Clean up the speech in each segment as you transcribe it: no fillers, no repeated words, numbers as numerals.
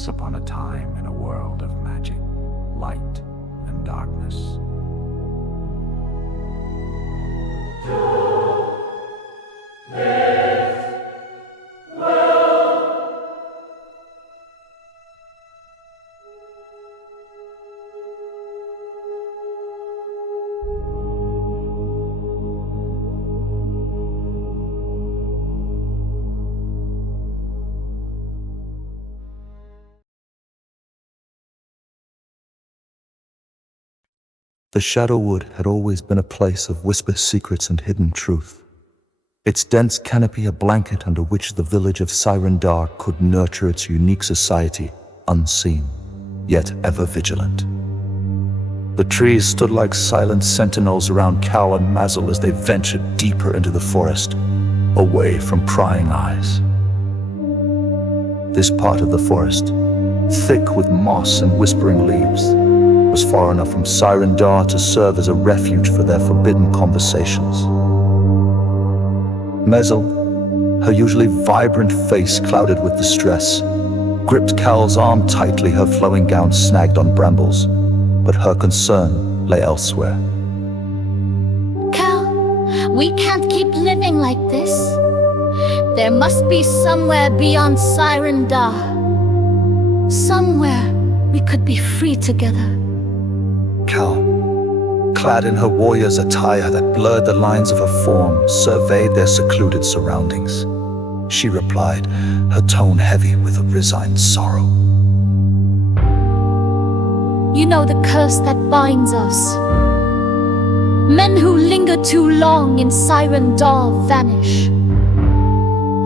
Once upon a time in a world of magic, light, and darkness. The Shadowwood had always been a place of whispered secrets and hidden truth. Its dense canopy a blanket under which the village of Sirendar could nurture its unique society, unseen, yet ever vigilant. The trees stood like silent sentinels around Cal and Mazel as they ventured deeper into the forest, away from prying eyes. This part of the forest, thick with moss and whispering leaves, was far enough from Sirendar to serve as a refuge for their forbidden conversations. Mazel, her usually vibrant face clouded with distress, gripped Cal's arm tightly, her flowing gown snagged on brambles, but her concern lay elsewhere. Cal, we can't keep living like this. There must be somewhere beyond Sirendar. Somewhere we could be free together. Cal, clad in her warrior's attire that blurred the lines of her form, surveyed their secluded surroundings. She replied, her tone heavy with a resigned sorrow. You know the curse that binds us. Men who linger too long in Sirendar vanish.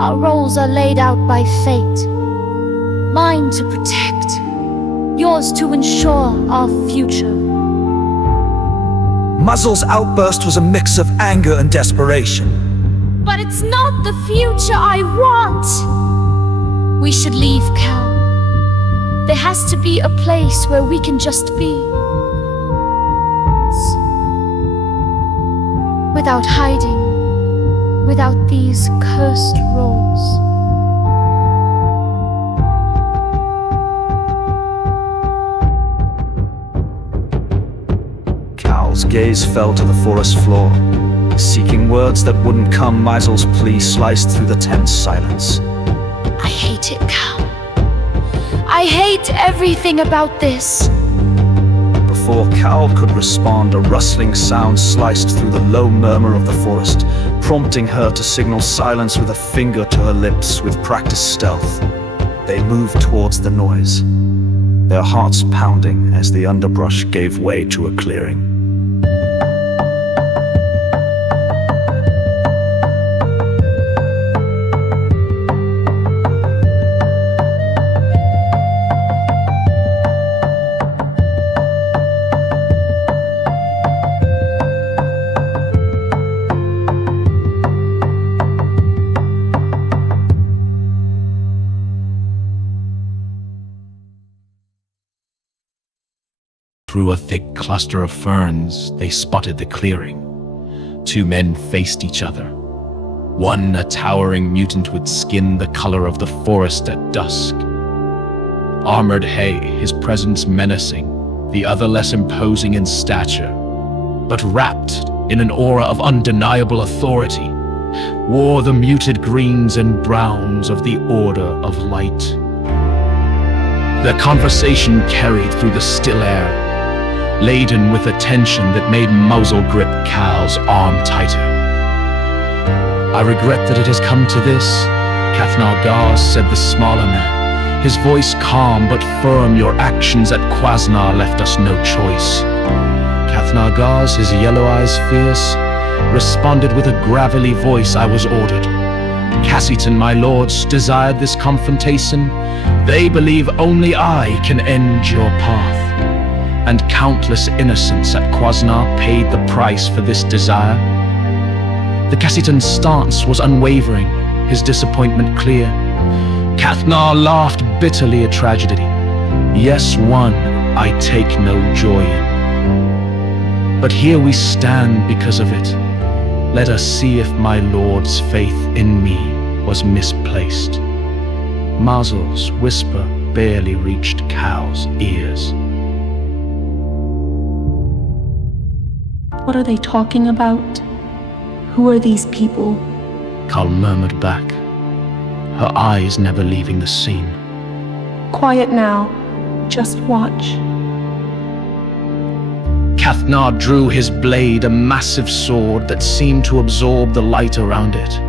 Our roles are laid out by fate. Mine to protect, yours to ensure our future. Muzzle's outburst was a mix of anger and desperation. But it's not the future I want. We should leave, Cal. There has to be a place where we can just be. Without hiding, without these cursed roles. Cal's gaze fell to the forest floor. Seeking words that wouldn't come, Maisel's plea sliced through the tense silence. I hate it, Cal. I hate everything about this. Before Cal could respond, a rustling sound sliced through the low murmur of the forest, prompting her to signal silence with a finger to her lips with practiced stealth. They moved towards the noise, their hearts pounding as the underbrush gave way to a clearing. Through a thick cluster of ferns, they spotted the clearing. Two men faced each other. One, a towering mutant with skin the color of the forest at dusk. Armored hay, his presence menacing, the other less imposing in stature, but wrapped in an aura of undeniable authority, wore the muted greens and browns of the Order of Light. Their conversation carried through the still air, laden with a tension that made Muzzle grip Cal's arm tighter. I regret that it has come to this, Cathnar Gars, said the smaller man, his voice calm but firm. Your actions at Quasnar left us no choice. Cathnar Gars, his yellow eyes fierce, responded with a gravelly voice. I was ordered. Cassiton, my lords, desired this confrontation. They believe only I can end your path. And countless innocents at Quasnar paid the price for this desire. The Cassiton's stance was unwavering, his disappointment clear. Cathnar laughed bitterly at tragedy. Yes, one I take no joy in. But here we stand because of it. Let us see if my lord's faith in me was misplaced. Mazel's whisper barely reached Cal's ears. What are they talking about? Who are these people? Cal murmured back, her eyes never leaving the scene. Quiet now. Just watch. Cathnar drew his blade, a massive sword that seemed to absorb the light around it.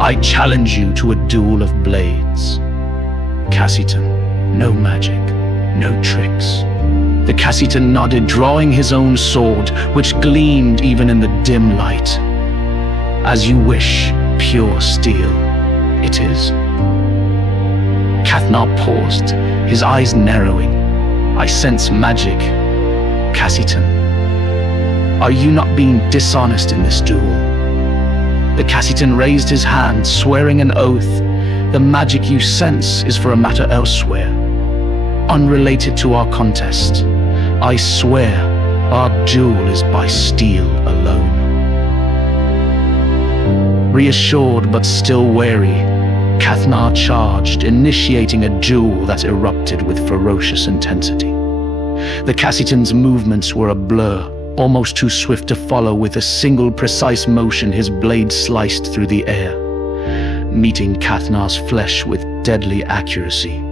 I challenge you to a duel of blades. Cassitan, no magic, no tricks. The Cassitan nodded, drawing his own sword, which gleamed even in the dim light. As you wish, pure steel, it is. Cathnar paused, his eyes narrowing. I sense magic. Cassitan, are you not being dishonest in this duel? The Cassitan raised his hand, swearing an oath. The magic you sense is for a matter elsewhere, unrelated to our contest. I swear our duel is by steel alone. Reassured but still wary, Cathnar charged, initiating a duel that erupted with ferocious intensity. The Cassitan's movements were a blur, almost too swift to follow. With a single precise motion, his blade sliced through the air, meeting Cathnar's flesh with deadly accuracy.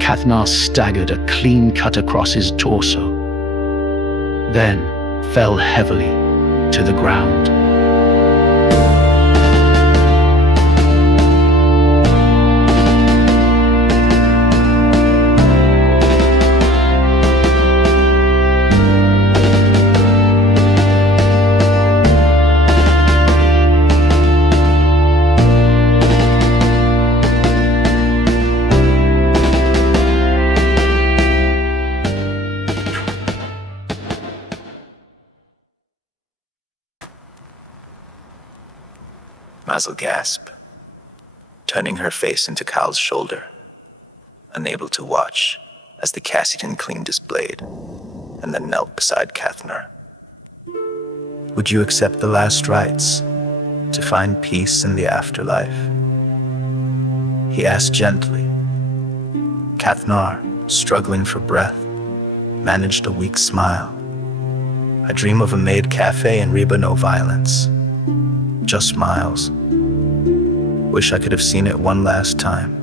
Cathnar staggered, a clean cut across his torso, then fell heavily to the ground. Mazel gasped, turning her face into Cal's shoulder, unable to watch as the Cassitan cleaned his blade and then knelt beside Cathnar. Would you accept the last rites to find peace in the afterlife? He asked gently. Cathnar, struggling for breath, managed a weak smile. I dream of a maid cafe in Reba, no violence, just smiles. Wish I could have seen it one last time.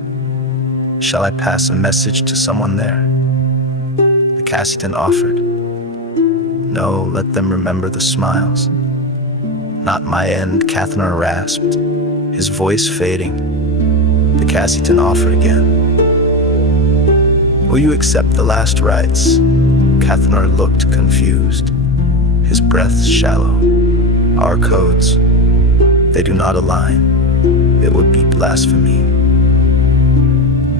Shall I pass a message to someone there? The Cassitan offered. No, let them remember the smiles. Not my end, Cathnar rasped, his voice fading. The Cassitan offered again. Will you accept the last rites? Cathnar looked confused, his breath shallow. Our codes, they do not align. It would be blasphemy.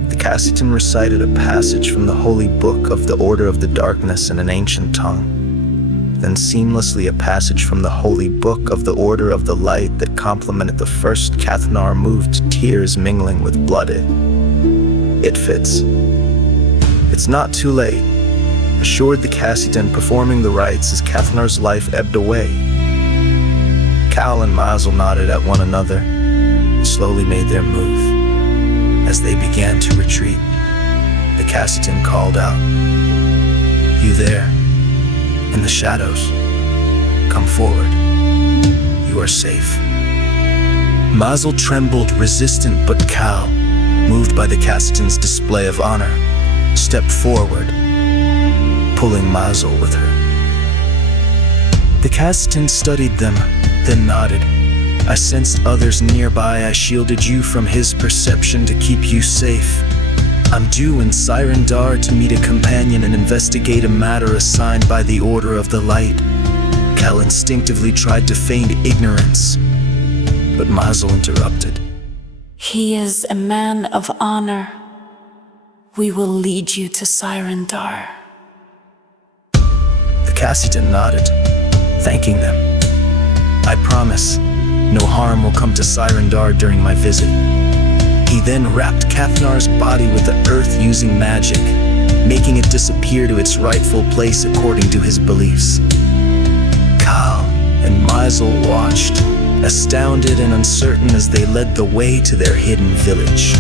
The Cassitan recited a passage from the holy book of the Order of the Darkness in an ancient tongue, then seamlessly a passage from the holy book of the Order of the Light that complemented the first. Cathnar moved to tears mingling with blood. It fits. It's not too late, assured the Cassitan, performing the rites as Cathnar's life ebbed away. Cal and Mazel nodded at one another, slowly made their move. As they began to retreat, the Cassitan called out, "You there, in the shadows, come forward. You are safe." Mazel trembled, resistant, but Cal, moved by the Cassitan's display of honor, stepped forward, pulling Mazel with her. The Cassitan studied them, then nodded. I sensed others nearby. I shielded you from his perception to keep you safe. I'm due in Siren Dar to meet a companion and investigate a matter assigned by the Order of the Light. Cal instinctively tried to feign ignorance, but Mazel interrupted. He is a man of honor. We will lead you to Siren Dar. The Cassitan nodded, thanking them. I promise, no harm will come to Siren Dar during my visit. He then wrapped Cathnar's body with the earth using magic, making it disappear to its rightful place according to his beliefs. Cal and Mazel watched, astounded and uncertain as they led the way to their hidden village.